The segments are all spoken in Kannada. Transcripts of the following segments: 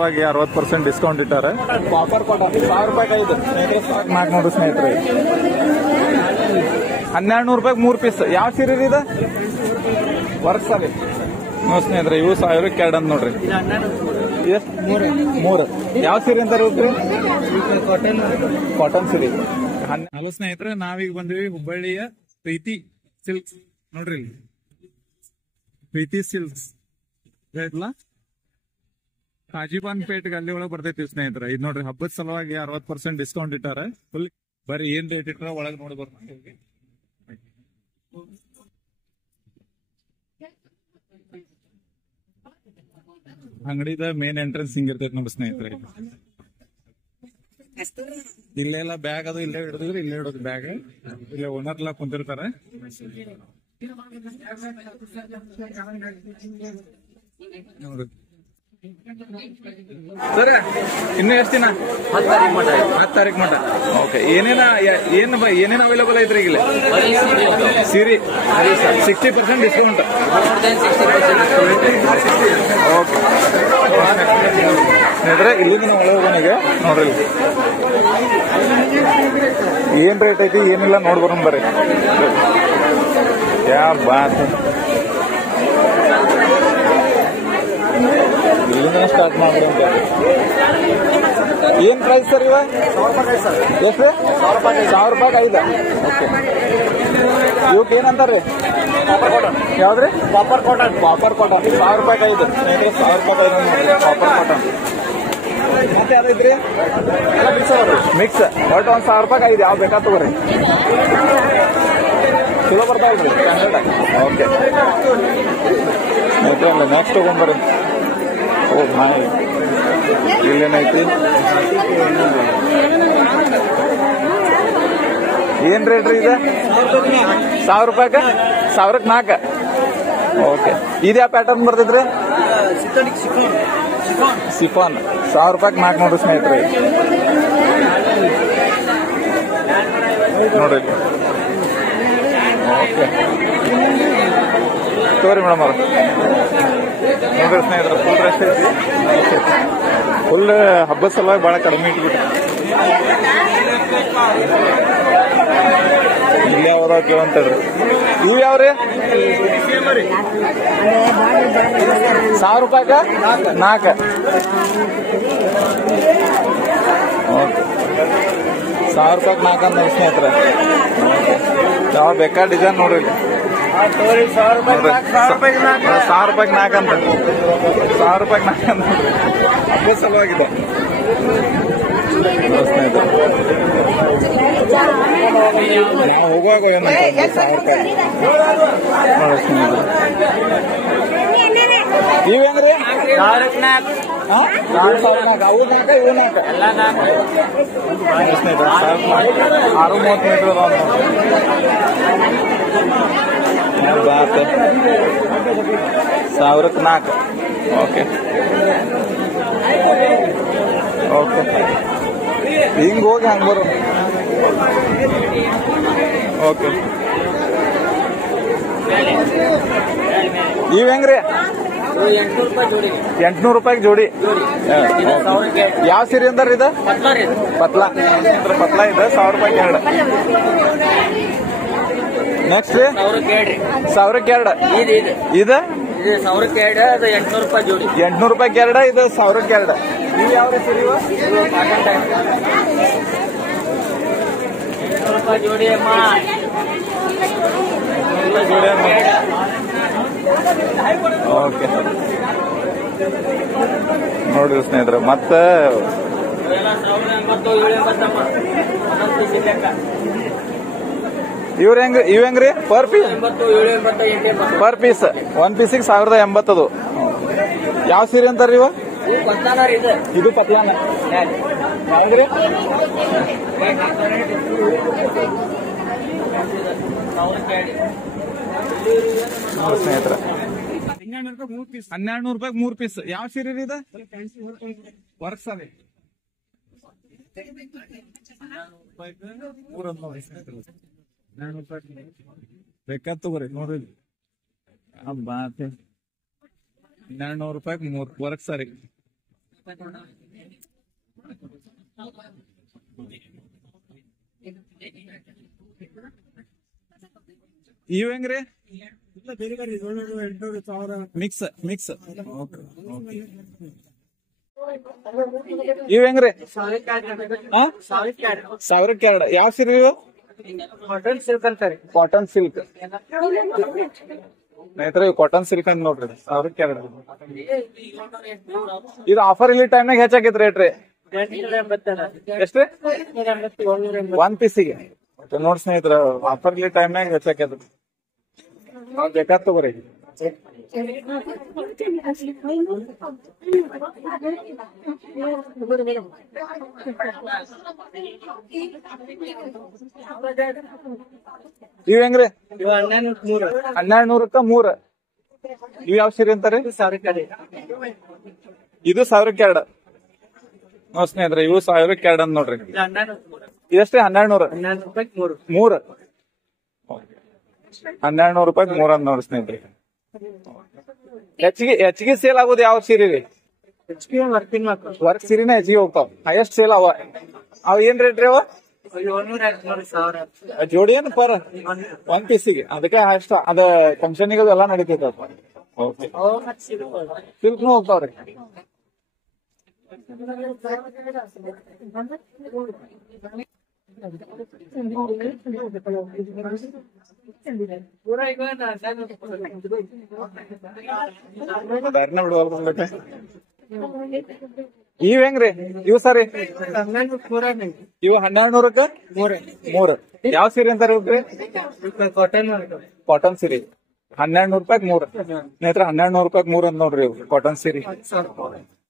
60% ಡಿಸ್ಕೌಂಟ್ ಇಟ್ಟಾರೆ. ಕಾಪರ್ ಕೋಟ 1000 ರೂಪಾಯಿ 5 ಸ್ನೇಹಿತರೆ, 400 ಸ್ನೇಹಿತರೆ. 1200 ರೂಪಾಯಿ 3 ಪೀಸ್. ಯಾವ ಸೀರೆ ಇದೆ? ವರ್ಕ್ ಸಾರಿ ನೋ ಸ್ನೇಹಿತರೆ, ಇವು 1000 ಕ್ಯಾಡ್ ಅಂತ ನೋಡ್ರಿ. ಎಷ್ಟು? 3. ಯಾವ ಸೀರೆ ಅಂತ ಇರುತ್ತೆ? ಕಾಟನ್ ಸೀರೆ. ಹಲೋ ಸ್ನೇಹಿತರೆ, ನಾವೀಗ ಬಂದಿವಿ ಹುಬ್ಬಳ್ಳಿಯ ಪ್ರೀತಿ ಸಿಲ್ಕ್ಸ್ ನೋಡ್ರಿ. ಪ್ರೀತಿ ಸಿಲ್ಕ್ಸ್ ಇಲ್ಲ ಕಾಜಿಬಾನ್ ಪೇಟ್ ಅಲ್ಲಿ ಒಳಗೆ ಬರ್ತೈತಿ ಸ್ನೇಹಿತರೆ. ಇದು ನೋಡ್ರಿ, ಹಬ್ಬದ ಸಲುವಾಗಿ 60% ಡಿಸ್ಕೌಂಟ್ ಇಟ್ಟಾರೆ. ಫುಲ್ ಬರೀ ಏನ್ ರೇಟ್ ಇಟ್ಟಾರ ಒಳಗೆ ನೋಡಿ ಬರ್ತೀವಿ. ಅಂಗಡಿದ ಮೇನ್ ಎಂಟ್ರೆನ್ಸ್ ಹಿಂಗಿರ್ತೈತಿ ನೋಡಿ ಸ್ನೇಹಿತರೆ. ಇಲ್ಲೆಲ್ಲ ಬ್ಯಾಗ್ ಅದು ಇಲ್ಲೇ ಹಿಡಿದ್ರೆ ಇಲ್ಲೇ ಇಡೋದು ಬ್ಯಾಗ್. ಇಲ್ಲೇ ಓನರ್ ಎಲ್ಲ ಕುಂತಿರ್ತಾರೆ. ನೋಡಿ ಸರ್, ಇನ್ನು ಎಷ್ಟು ದಿನ? 10 ತಾರೀಕು ಮಟ. ಓಕೆ, ಏನೇನ ಅವೈಲೇಬಲ್ ಐತ್ರಿ ಈಗ? ಸೀರೆ 60% ಡಿಸ್ಕೌಂಟ್. ಓಕೆ ಸ್ನೇಹಿತರೆ, ಇಲ್ಲಿಂದ ನಾವು ಒಳಗೆ ಹೋಗೋಣ ಈಗ. ನೋಡ್ರಿ ಏನ್ ರೇಟ್ ಐತಿ ಏನಿಲ್ಲ ನೋಡಿ ಬರೋಣ ಬರ್ರಿ. ಯಾ ಬಾತ್ ಇಲ್ಲಿಂದ ಸ್ಟಾರ್ಟ್ ಮಾಡ್ರಿ. ಏನ್ ಪ್ರೈಸ್ ಸರ್ ಇವ? ಎಷ್ಟು? 1000 ರೂಪಾಯಿ 5. ಓಕೆ, ಇವಕ್ಕೆ ಏನಂತಾರ್ರಿ? ಯಾವ್ದ್ರಿ? Copper cotton. 1000 ರೂಪಾಯಿ 5 ಸ್ನೇಹಿತರೆ, 1000 ರೂಪಾಯಿ 5 ಕಾಪರ್ ಕಾಟನ್. ಮತ್ತೆ ಯಾವ್ದೈತ್ರಿ? ಮಿಕ್ಸ್ ಒಟ್ಟು 1000 ರೂಪಾಯಿ 5. ಯಾವ್ದು ಬೇಕಾ ತಗೋರಿ, ಚಲೋ ಬರ್ತಾ ಇದ್ರಿ ಸ್ಟ್ಯಾಂಡರ್ಡ್. ಓಕೆ ನೆಕ್ಸ್ಟ್ ತಗೊಂಡ್ಬರ್ರಿ. ಓ ಮಾಯ್, ಇಲ್ಲೇನೈತಿ? ಏನ್ ರೇಟ್ ರೀ ಇದು? 1000 ರೂಪಾಯಿಗೆ 1000ಕ್ಕೆ 4. ಓಕೆ, ಇದ್ಯಾ ಪ್ಯಾಟರ್ನ್ ಬರ್ತೈತ್ರಿ? ಸಿಫಾನ್ 1000 ರೂಪಾಯಿಗೆ 4 ನೋಡ್ರಿ ಸ್ನೇಹಿತರೆ. ನೋಡ್ರಿ. ಓಕೆ ತೋರಿ ಮೇಡಮ್ ಅವ್ರ. ನೋಡ್ರಿ ಸ್ನೇಹಿತರೆ, ಫುಲ್ ರಶ್ ಐತಿ. ಫುಲ್ ಹಬ್ಬದ ಸಲುವಾಗಿ ಭಾಳ ಕಡಿಮೆ ಇಟ್ಬಿಟ್ಟು ಇಲ್ಲೇ ಅವ್ರ ಕೇಳಂತೇಳ್ರಿ. ಇವು ಯಾವ್ರಿ? 1000 ರೂಪಾಯಿಗೆ 4. ಓಕೆ, 1000 ರೂಪಾಯಿಗೆ 4 ಅಂತ ಸ್ನೇಹಿತರೆ. ಯಾವ ಬೇಕಾ ಡಿಸೈನ್ ನೋಡ್ರಿ. 1000 ರೂಪಾಯಿಗೆ 4 ಅಂತ. 1000 ರೂಪಾಯಿಗೆ 4 ಅಂತ ಹಬ್ಬದ ಸಲುವಾಗಿದೆ ಸ್ನೇಹಿತರೆ. ನಾವು ಹೋಗುವಾಗ ಏನಂತ 1000 ರೂಪಾಯಿ ನೋಡಿ ಸ್ನೇಹಿತರೆ. ಇವೇನ್ರಿ? 1000ಕ್ಕೆ 4. ಅವು 4 ಇವು 4 ಸ್ನೇಹಿತರೆ. 630 ಮೀಟರ್ ಬಾತ್ 1000ಕ್ಕೆ 4. ಓಕೆ ಓಕೆ, ಹಿಂಗ್ ಹೋಗಿ ಹಂಗ್ ಬರೋ. ಓಕೆ, ಇವ್ ಹೆಂಗ್ರಿ? 800 ರೂಪಾಯಿಗೆ ಜೋಡಿ. ಯಾವ ಸೀರೆ ಅಂದಾರ ಇದು? ಪತ್ಲಾ ಇದೆ 1000 ರೂಪಾಯಿ 2. ನೆಕ್ಸ್ಟ್ 1000ಕ್ಕೆ 2. ಇದು 1000ಕ್ಕೆ 2, ಅದು 800 ರೂಪಾಯಿ ಜೋಡಿ. 800 ರೂಪಾಯಿ 2, ಇದು 1000ಕ್ಕೆ 2. ಇವು ಯಾವ ಸೀರೆ? 800 ರೂಪಾಯಿ ಜೋಡಿ ಅಮ್ಮ. ಓಕೆ ನೋಡ್ರಿ ಸ್ನೇಹಿತರೆ, ಮತ್ತೆ ಇವ್ರಿ ಪರ್ ಪೀಸ್? ಪರ್ ಪೀಸ್ 1 ಪೀಸಿಗೆ 1080 ಅದು. ಯಾವ ಸೀರೆ ಅಂತಾರ್ರಿ ಇವ? ಇದು ಪತ್ಲಾನ. ಯಾವ್ದ್ರಿ? ನೋಡಿ ಸ್ನೇಹಿತರೆ, 1200 ರೂಪಾಯಿಗೆ 3 ಪೀಸ್. ಯಾವ ಸೀರೆ ಇದೆ? ವರ್ಕ್ ಸಾರಿ. ಬೇಕಾದ ತಗೋರಿ ನೋಡ್ರಿ. 1200 ರೂಪಾಯಿಗೆ 3 ವರ್ಕ್ ಸಾರಿ. ಇವ್ ಹೆಂಗ್ರಿ? Mix mix. ಇವ್ ಹೆಂಗ್ರಿ? 1,000 ಯಾವ ಸೀರೆ ಇವು? ಕಾಟನ್ ಸಿಲ್ಕ್ ಅಂತಾರೆ. ಕಾಟನ್ ಸಿಲ್ಕ್ ಸ್ನೇಹಿತರೆ, ಕಾಟನ್ ಸಿಲ್ಕ್ ಅಂತ ನೋಡ್ರಿ. 1,000 ಇದು ಆಫರ್ ಇಲ್ಲಿ ಟೈಮ್ನಾಗ ಹೆಚ್ಚಾಗೈತ್ ರೇಟ್ ರೀ. ಎಷ್ಟ್ರಿ? 1 ಪೀಸಿಗೆ ನೋಡ್ ಸ್ನೇಹಿತರ. ಆಫರ್ ಇಲ್ಲಿ ಟೈಮ್ನಾಗ ಹೆಚ್ಚಾಗ್ಯದ. ಬೇಕಾದ್ ತಗೋರಿ. ಇವ್ ಹೆಂಗ್ರಿ? 1,200ಕ್ಕ 3. ಇವ್ ಯಾವ ಸೀರೆ ಅಂತಾರಿ? ಇದು 1,000 ನೋಡ್ ಸ್ನೇಹಿತರೆ, ಇವು 1,000 ಅಂತ ನೋಡ್ರಿ. ಇದಷ್ಟೇ 1,200. 3 1,200 3 ಅಂತ ನೋಡ್ರಿ ಸ್ನೇಹಿತರೆ. ಹೆಚ್ಚಿಗೆ ಸೇಲ್ ಆಗೋದು ಯಾವ ಸೀರೆ ರೀ? ವರ್ಕ್ ಸೀರೆನ ಹೆಚ್ಚಿಗೆ ಹೋಗ್ತಾವ. ಹೈಯೆಸ್ಟ್ ಸೇಲ್ ಅವ ಏನ್ ರೇಟ್ ರೀ? ಅವ ಜೋಡಿ ಏನ್ ಪರ್ 1 ಪೀಸಿಗೆ? ಅದಕ್ಕೆ ಅಷ್ಟ ಅದ ಫಂಕ್ಷನ್ ಎಲ್ಲ ನಡೀತೈತ. ಸಿಲ್ಕ್ನು ಹೋಗ್ತಾವ್ರಿ. ಇವ್ ಹೆಂಗ್ರಿ? ಇವ್ ಸರಿ ಇವ್ 1,200ಕ್ಕ 3. ಯಾವ ಸೀರೆ ಅಂತಾರ? ಕಾಟನ್ ಸೀರೆ 1,200 3. ಸ್ನೇಹಿತರೆ, 1,200 3 ಅಂತ ನೋಡ್ರಿ. ಇವ್ ಕಾಟನ್ ಸೀರೆ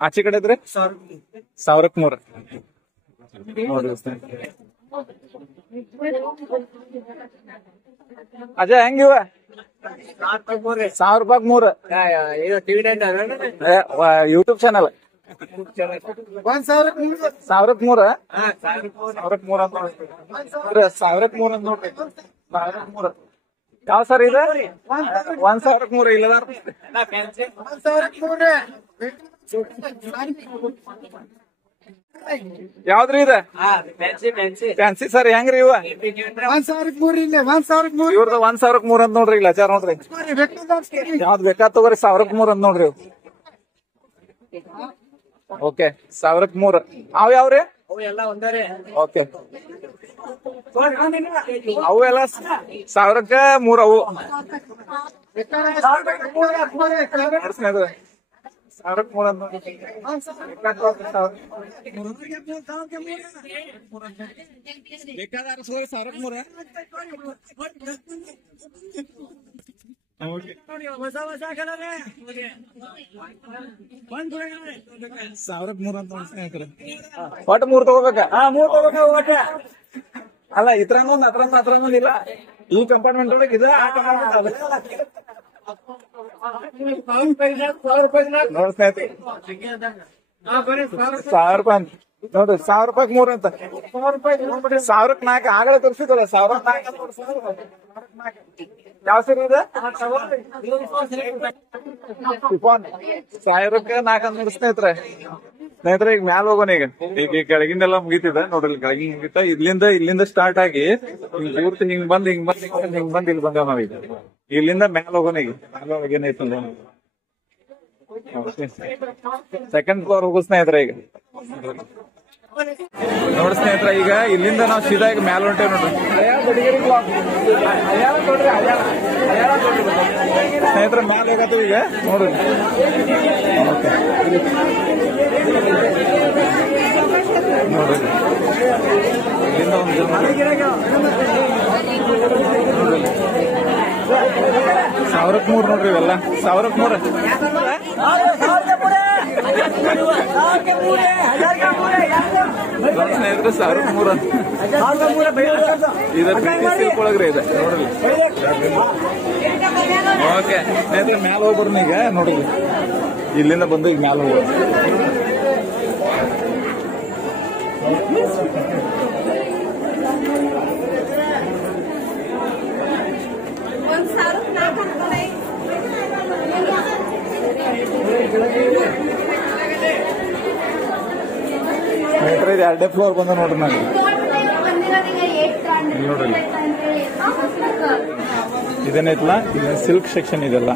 ಆಚೆ ಕಡೆ ಇದ್ರೆ 1,000 3 ನೋಡ್ರಿ ಸ್ನೇಹಿತರೆ. ಅಜಯ್ ಹೆಂಗಿವ? 1,000 3. YouTube channel 1,000 3. 1,000 3 ಅಂತ ನೋಡ್ರಿ. 1,000 3 ಯಾವ ಸರ್ ಇದೆ? 1,000 3 ಇಲ್ಲದ ಯಾವ್ದ್ರಿ ಇದೆ? ಫ್ಯಾನ್ಸಿ ಸರ್ ಹೆಂಗ್ರಿ? ಇವ 1,000 3. ಇವ್ರದ 1,000 3 ಅಂತ ನೋಡ್ರಿ. ಇಲ್ಲ ಚಾರ್ ನೋಡ್ರಿ, ಯಾವ್ದ್ ಬೇಕಾ ತಗೋರಿ. 1,000 3 ಅಂತ ನೋಡ್ರಿ. ಓಕೆ, 1,000 3. ಅವ್ ಯಾವ್ರಿ? ಓಕೆ, ಅವು ಎಲ್ಲ 1,000ಕ್ಕ 3 ಅವು. 1,000 3 ಅಂತ ಬೇಕಾದ 1,000 3. 1,000 3 ಅಂತ ಸ್ನೇಹಿತರೆ. ಒಟ್ಟು 3 ತಗೋಬೇಕ? 3 ತಗೋಬೇಕ. ಅಲ್ಲ, ಇದ್ರಂಗೊಂದು ಅದ್ರಂಗೊಂದು ಇಲ್ಲ. ಈ ಕಂಪಾರ್ಟ್ಮೆಂಟ್ ಒಳಗೆ ಇದೆ, ಆ ಕಂಪಾರ್ಟ್ಮೆಂಟ್ ಅಲ್ಲ. ನೋಡಿ ಸ್ನೇಹಿತರೆ, 1,000 ರೂಪಾಯಿ ನೋಡ್ರಿ. 1,000 ರೂಪಾಯಿ 3 ಅಂತ. 1,000ಕ್ಕೆ 4 ಆಗಲೇ ತೋರಿಸಿದಲ್ಲ. 1,000ಕ್ಕೆ 4. ಯಾವ ಸೀರೆ ಇದೆ? 1,000ಕ್ಕೆ 4 ಅಂತ ನೋಡಿ ಸ್ನೇಹಿತರೆ. ಈಗ ಮ್ಯಾಲ ಹೋಗೋಣ. ಈಗ ಕೆಳಗಿಂದೆಲ್ಲ ಮುಗಿತಿದೆ ನೋಡ್ರಿ. ಕೆಳಗಿನ ಮುಗಿತ. ಇಲ್ಲಿಂದ ಸ್ಟಾರ್ಟ್ ಆಗಿ ಪೂರ್ತಿ ಹಿಂಗ್ ಬಂದ್ ಇಲ್ಲಿ ಬಂದೇವ್ ನಾವೀಗ. ಇಲ್ಲಿಂದ ಮ್ಯಾಲ ಹೋಗೋಣ. ಈಗ ಮ್ಯಾಲ ಹೋಗೇನೈತ ಸೆಕೆಂಡ್ ಫ್ಲೋರ್ ಹೋಗೋ ಸ್ನೇಹಿತರೆ. ಈಗ ನೋಡಿ ಸ್ನೇಹಿತರೆ, ಈಗ ಇಲ್ಲಿಂದ ನಾವು ಸೀದಾ ಈಗ ಮ್ಯಾಲ ಹೊಂಟೇವ್ ನೋಡ್ರಿ. ಸ್ನೇಹಿತರೆ, ಮ್ಯಾಲ ಹೋಗತ್ತೀವಿ ಈಗ ನೋಡ್ರಿ. ನೋಡ್ರಿ, ಇಲ್ಲಿಂದ ಒಂದು 1,000ಕ್ಕೆ 3 ನೋಡ್ರಿ. ಇವೆಲ್ಲ 1,000ಕ್ಕೆ 3. ಸ್ನೇಹಿತರೆ, 1,000ಕ್ಕೆ 3 ಇದು ಸಿಲ್ಕ್ ಒಳಗ್ರಿ ಇದೆ ನೋಡ್ರಿ. ಓಕೆ ಸ್ನೇಹಿತರೆ, ಮ್ಯಾಲ ಹೋಗ್ಬರ್ನ ಈಗ ನೋಡ್ರಿ. ಇಲ್ಲಿಂದ ಬಂದು ಈಗ ಮ್ಯಾಲ ಹೋಗೋದು. ಇದು 2ನೇ ಫ್ಲೋರ್ ಬಂದ ನೋಡ್ರಿ ನಾನು ನೋಡ್ರಿ ಇದೇನೈತಲ್ಲ ಸಿಲ್ಕ್ ಸೆಕ್ಷನ್ ಇದೆಲ್ಲ.